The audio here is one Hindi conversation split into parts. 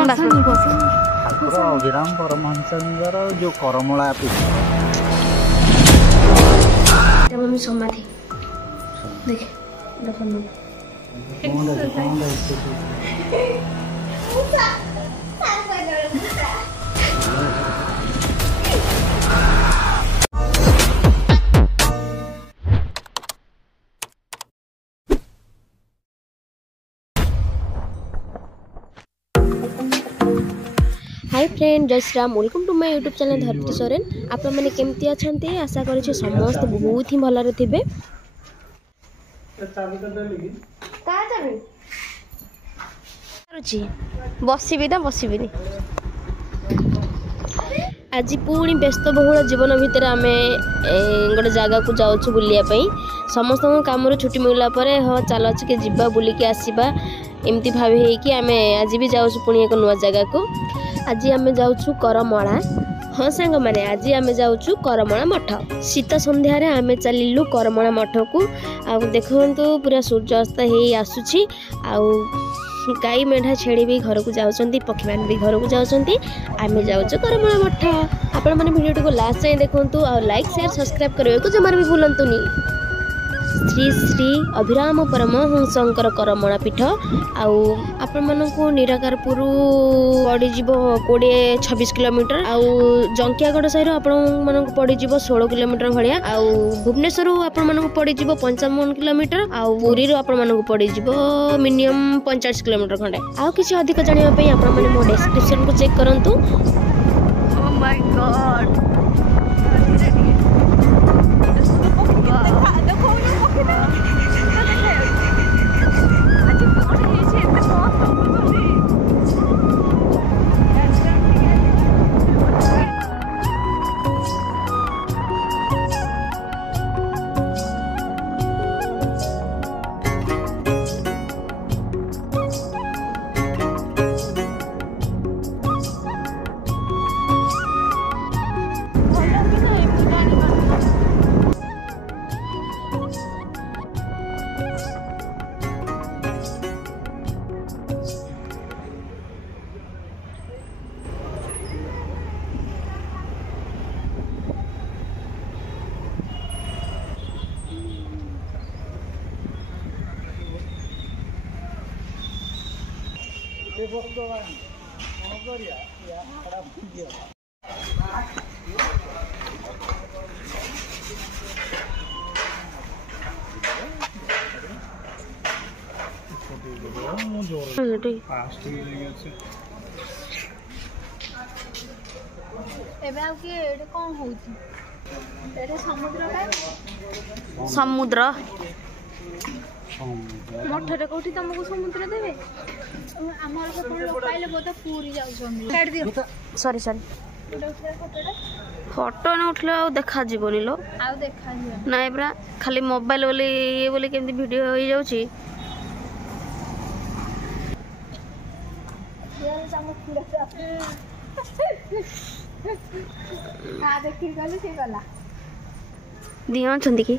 ठाकुर अभिराम परमहंसर जो करमला मम्मी समाधि देख हाय फ्रेंड, जय Shri Ram. Welcome to my YouTube channel Dharti Soren. आप मैंने केमती अच्छा आशा कर समस्त बहुत ही भलरे थे। बसबी ना बसबी आज पुणी व्यस्तबहुल जीवन भितर आम गोटे जगह को जाऊँ बुलायापी। समस्त काम छुट्टी मिलला हाँ चल अच्छे जीवा बुलिकी आसवा एमती भावी कि आम आज भी जाऊँ पुणी एक नुआ जगह को। आज आम जाऊँ करमला। हाँ सांग मैंने आज आम जाऊँ करमला मठ। शीत संध्यार आम चलू करमला मठ को। देखु पूरा सूर्यास्त हो आसुची। गाई मेढ़ा छेड़ी भी घर को जाऊँच, पक्षी मैंने भी घर को जाऊँच। आम जाऊँ करमला मठ। आपण मैंने वीडियो को लास्ट जाए देखूँ और लाइक शेयर सब्सक्राइब करने को जमार भी भूलतुनि। श्री श्री अभिराम परमहंसंकर करमला पीठ आपण मानक निराकारपुर पड़ीज 20-26 किलोमीटर। जंकियागढ़ साइड आपण मानक पड़ीज 16 किलोमीटर भाया। भुवनेश्वर आपण मानक पड़ीज 55 किलोमीटर। पुरी आपण मानक पड़ीज मिनिमम 45 किलोमीटर खंडे। आउ किसी अधिक जानापी आपण मैंने मो डिस्क्रिप्शन को चेक करंतु। ओह माय गॉड, समुद्र मठरे कौटी तुमको समुद्र देवे। सॉरी सॉरी फोटो न उठले देखा जीवनी लो ना परा खाली मोबाइल बोली ये बोली केमती वीडियो हो जाउची। दिया छंदी की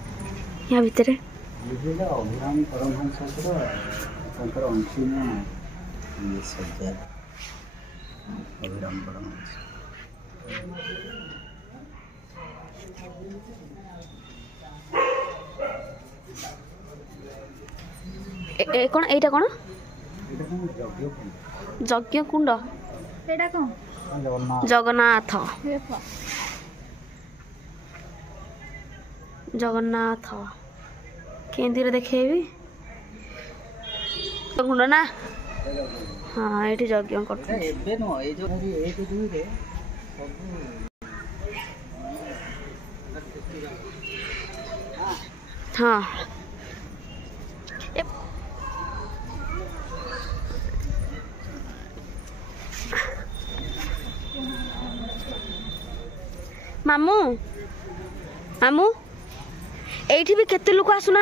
या भितरे अभिराम परमहंसर अंतिम अभिराम परमहंस कौन एटा कौन यज्ञ कुंड जगन्नाथ जगन्नाथ केंदी रे देखेबी कुंड ना। हाँ ये यज्ञ कर हाँ मामू मामू एठी भी केते लोक आसुना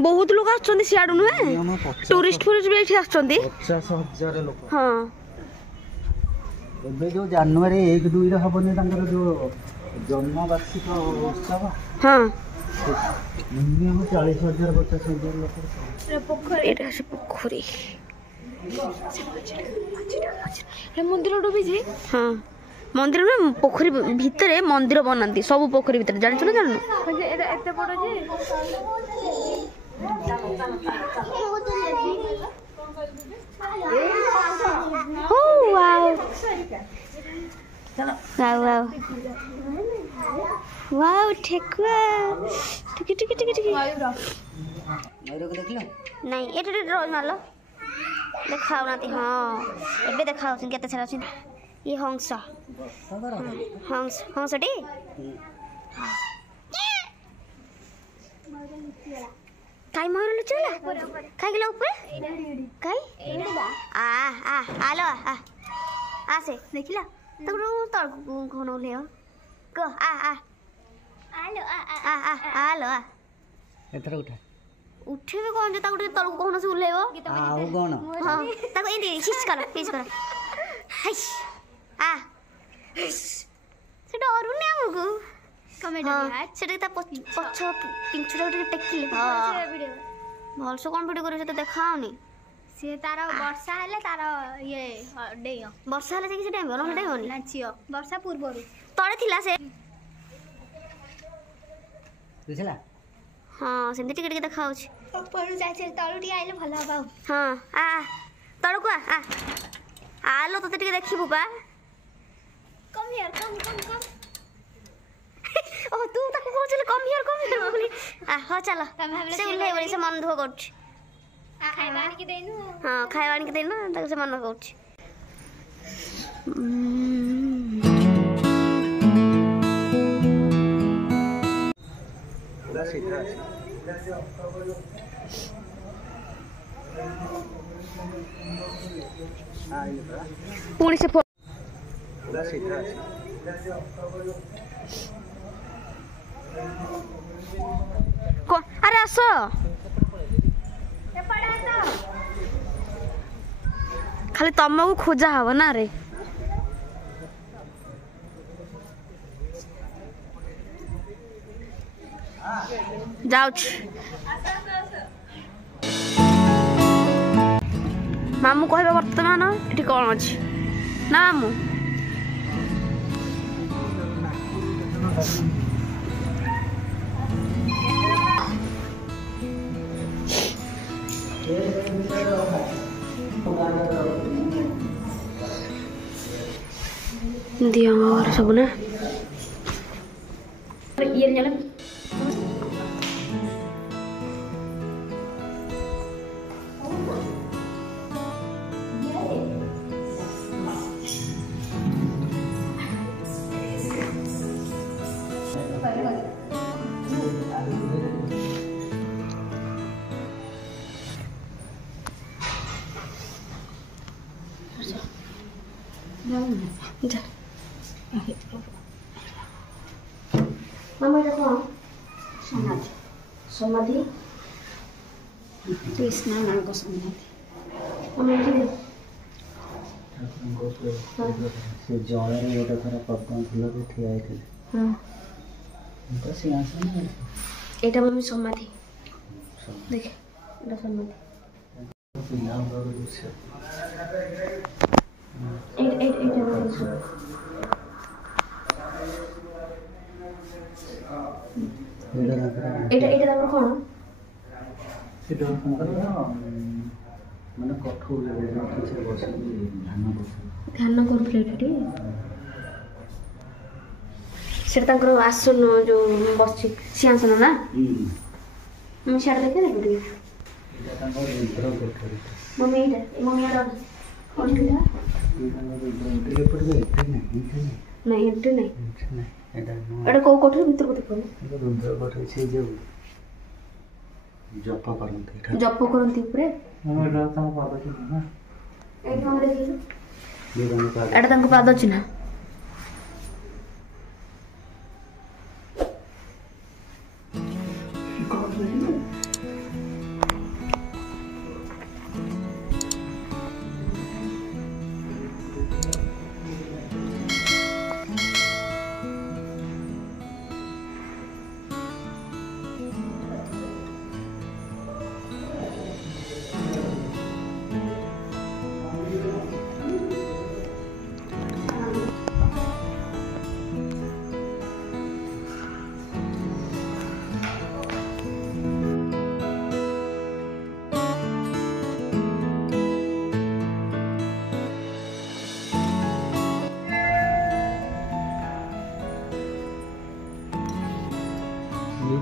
बहुत लोग आछन सियाडू नुहे टूरिस्ट भी एठी आछन 50,000 लोक। हां एबे जो जनवरी 1-2 रे हबने तांकर जो जन्म वार्षिक उत्सव। हां मिनिमम 40,000 50,000 लोक। पोखरी एटा से पोखरी मंदिर डूबी हाँ मंदिर में पोखरी भितर मंदिर बनाती सब पोखरी भितर जानछु ना जाननु एते बड़ जे हो वाओ वाओ वाओ वाओ ठेकुआ टिके टिके टिके टिके मयूर को देखलो नहीं एटे रोज मारलो देखाओ नाती हाँ एबे देखाओ केते सारा अछि ये हंस हंस हंसटी काय मयूर लुचला काय गेला ऊपर काय आ आ आलो आ आसे देखिला तगरो तळ कोन ले को आ आ आलो आ आ आलो आ एथरा उठा उठेबे कोन जे ताको तळ कोन से उलेबो आउ कोन हां ताको ए हिच करो हाइस आ से डरू ने हमको कमेडी हां सेटा ता पछ पिंचुरा उठे टेकिले हां वीडियो भलसो कोन वीडियो करे से देखाओनी से तारा वर्षा हेले तारा ये डेयो वर्षा हेले से टाइम न डेयोनी नाचियो वर्षा पूर्वरु तळे थिला से बुझला हां सेंति टिके टिके देखाउ छी ऊपर जाय से तळुटी आइले भला हबा हां आ तळको आ आलो तो टिके देखिबु बा कम हियर कम ओ तू ताको कहले कम हियर बोली आ हो चलो से उल्ले बोली से मन धो करछ खाइबा आनी के देनु हां खाइबा आनी के देनु ताको से मन करछ पुणी से अरे आस खाली तुमको खोजा हब ना रे जाऊँ मामू कह बर्तमान ये कौन अच्छी ना मामू दिया सब ना ये nyala जा Mama এটা কোন সমাধি সমাধি কৃষ্ণ নামক সমাধি আমি কি से जल गोटे थर पद्म फूल भी ठिया होते तो सिंहासन এটা মামি সমাধি দেখে এটা সমাধি এটা এটা কোন এটা মানে কঠোর কিছু বসে ध्यान कर सेटा आसन जो बस सिंहासन ना मम्मी सियाड़ देखे देखो मम्मी मम्मी नहीं एंट्री नहीं एटा को कोठर भीतर को देखो रुद्र कोठर से जो जप करंती ऊपर मम्मी राता पाद छी ना ए हम देखि एटा तंको पाद छी ना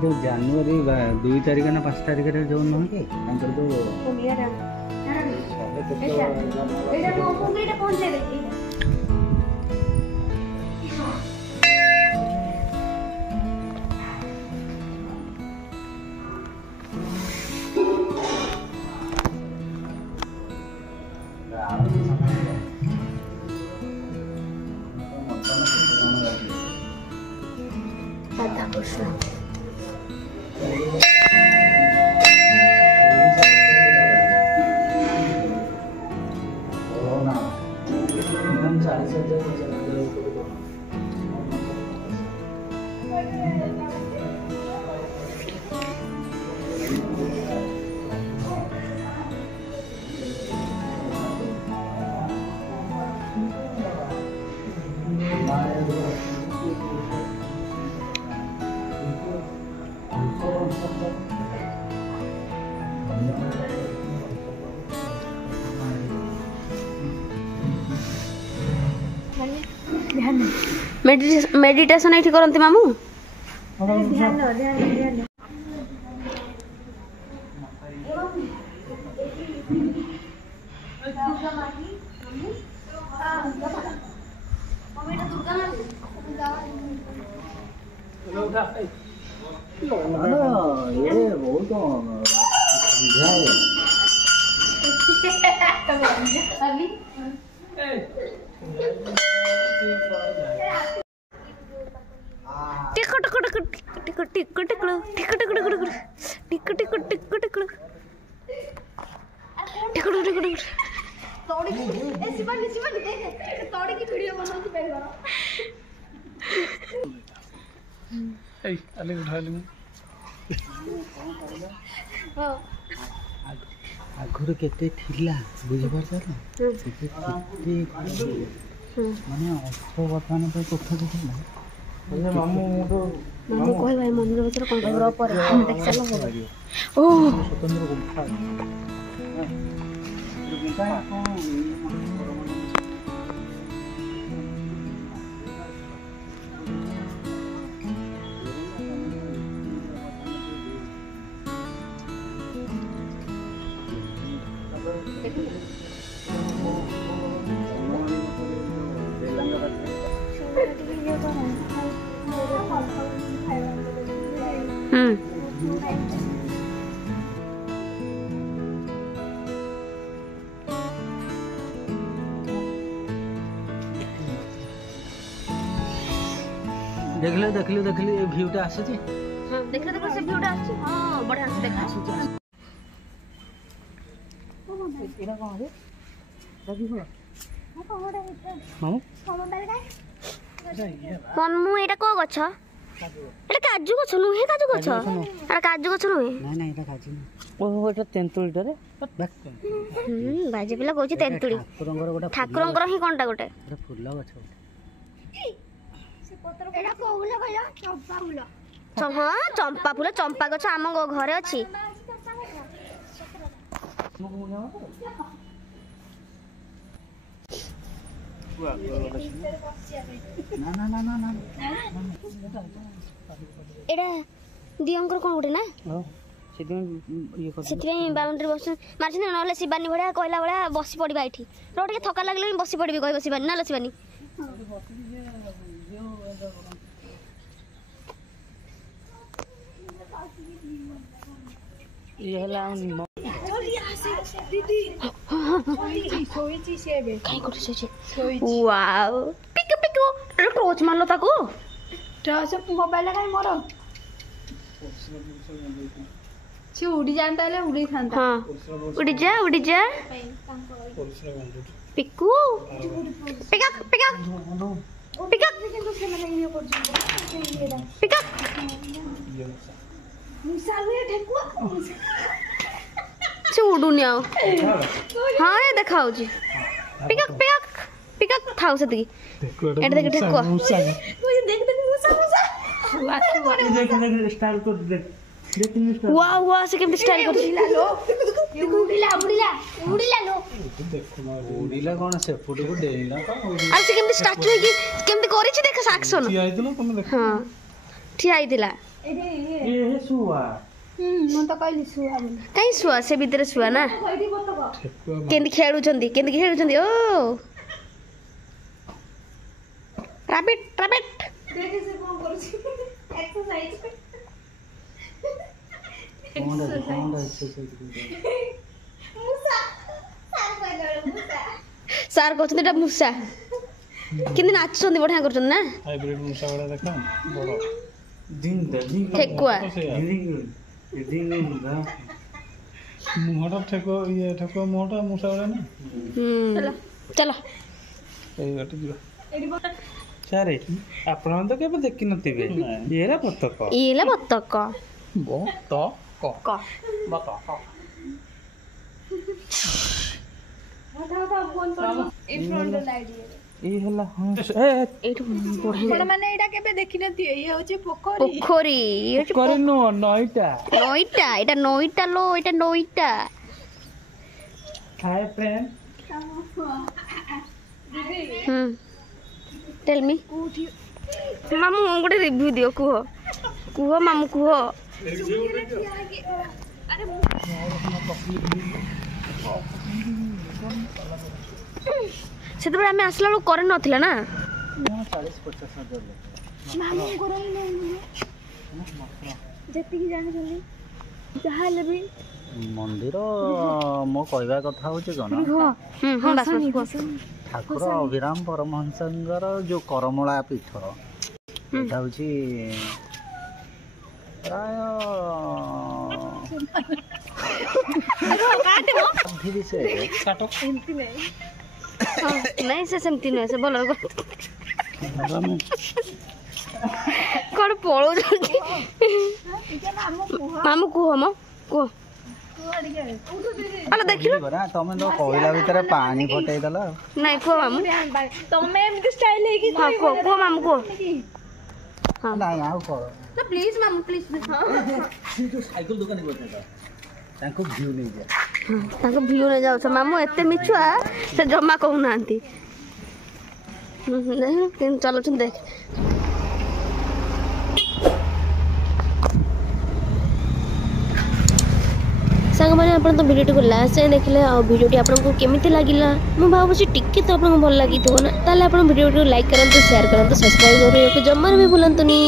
जो जनवरी 2 तारिख ना 5 तारिख जो नुह कि मेडिटेशन ये करते मामू ये बहुत आगुरी केते थिला बुझी पारछ ना केते माने अल्प वर्तमान पे कोठा देखला अरे मामू तो मामू कोई भाई मंदिर भीतर कोन घर पर देख चलो ओ स्वतंत्र गुफा गुफा देख लो ये व्यूटा आसुची हां देख ले से व्यूटा आछी हां बढ़िया से देखा आछी एरा कोन है दादी हो मामू मम्मू एटा को गछ एटा काजू गछ नुहे काजू गछ एटा काजू गछ नुहे ना ना एटा काजू ओहो एटा तेंतुली रे बाजे पिला कहूची तेंतुली ठाकुरंगर ही कोनटा गोटे एटा फुल गछ एटा को फूल कहलो चंपा फूल हां चंपा फूल चंपा गछ आम घरे अछि ना ना ना ना ना एटा दियंकर कोन गोटे ना हां से बाउंड्री बस मार्चिन ना शिवानी भड़िया कहला भड़िया बसी पड़ा ये रोटे थका लगे बसी पड़ी कह शिवानी ना शिवानी टॉर्च मारलो ताको टॉर्च मोबाइल काई मोर से उड़ी जानता है उड़ी थांता हां उड़ी जा पिकू पिका पिका पिका पिका मुसावे ठेकुआ से उडुनी आओ हां ये देखाउ जी पिका पिका पिका थाउ से दी एट देख ठेकुआ मुसा देख मुसा देख स्टाइल को देख वाह वाह से केम स्टाइल कर लो उड़ीला लो उड़ीला कोन से फोटो को देला आ से केम स्टैचू है कि केम करि छी देख एक्शन ठिया आइतलो तुम देख हां ठिया आइदिला ये सुआ ମୁଁ ତ କହିଲି ଶୁଆ ବୋଲି କାଇଁ ଶୁଆ ସେ ଭିତରେ ଶୁଆ ନା କହିଲି ବତକ କେମିତି ଖେଳୁଛନ୍ତି ଓ ରାବିଟ ଦେଖେ ସେ କଣ କରୁଛି ଏକ୍ସରସାଇଜ ମୁସା ସାର କହିଲା ମୁସା ସାର୍ କହୁଛନ୍ତି ଏଟା ମୂଷା କେମିତି ନାଚୁଛନ୍ତି ବଢିଆ କରୁଛନ୍ତି ନା ହାଇବ୍ରିଡ ମୂଷା ଗୁଡା ଦେଖ ବଡ ଠେକୁଆ ମୁହଁଟା ଠେକୁଆ ମୁହଁଟା ମୂଷା ଗୁଡା ନା ଚାଲ ଏଇ ବାଟ ଯିବା ସାରେ ଆପଣ ତ କେବେ ଦେଖିନଥିବେ ଇଏରା ବତକ ଇଲା ବତକ ବତକ ଫୋନ କର ଏଇ ଫ୍ରଣ୍ଟ ଲାଇଟ୍ ଏଇ ହେଲା ଏଇଠୁ ବଢିଆ ଆପଣ ମାନେ ଏଇଟା କେବେ ଦେଖିନଥିବେ ଇଏ ହଉଛି ପୋଖରୀ ପୋଖରୀ ଇଏ ହଉଛି କରି ନୁହଁ ନଈଟା ନଈଟା ଏଇଟା ନଈଟା लो ଏଇଟା ନଈଟା ହାଏ ଫ୍ରେଣ୍ଡ टेल मी मामू गोटे रिव्यू दियो कुह मामू कुह से आम आसला बेलू करेन्ट नथिला ना 40-50 हजार ମାମୁଙ୍କର ହିଁ ନାହିଁ ଯେତିକି ଜାଣିଛନ୍ତି ଯାହା ହେଲେ ବି ମନ୍ଦିର ମୋ କହିବା କଥା ହଉଛି କଣ ଠାକୁର ଅଭିରାମ ପରମହଂସଙ୍କର ଯୋଉ କରମଳା ପୀଠ ଏଇଟା ହଉଛି ପ୍ରାୟ नहीं से सेमती नहीं से बोलो कौन पड़ो मामू कुह मो कुह अरे देखिलो तमे तो कहला भीतर पानी फटै दला नहीं कुह मामू ତମେ ଏମିତି ଷ୍ଟାଇଲ ହେଇକି हां कुह मामू कुह हां ନାଇଁ ଆଉ କହ तो प्लीज मामू प्लीज ସାଇକେଲ ଦୋକାନ କରିଥା ତାଙ୍କୁ ଭିଉ ନେଇ ଯା ତାଙ୍କ ଭିଉ ନେଇ ଯାଉଛ ମାମୁ ଏତେ ମିଛୁଆ ସେ ଜମା କହୁନାହାନ୍ତି କେମିତି ଚଲଉଛନ୍ତି ଦେଖ ସାଙ୍ଗମାନେ ଆପଣ ତ ଭିଡ଼ିଓଟିକୁ ଲାଷ୍ଟ ଯାଏଁ ଦେଖିଲେ ଆଉ ଭିଡ଼ିଓଟି ଆପଣଙ୍କୁ କେମିତି ଲାଗିଲା ମୁଁ ଭାବୁଛି ଟିକେ ତ ଆପଣଙ୍କୁ ଭଲ ଲାଗିଥିବ ନା ତାହେଲେ ଆପଣ ଭିଡ଼ିଓଟିକୁ ଲାଇକ୍ କରନ୍ତୁ ସେୟାର କରନ୍ତୁ ସବସ୍କ୍ରାଇବ୍ କରିବାକୁ ଜମାରୁ ବି ଭୁଲନ୍ତୁନି।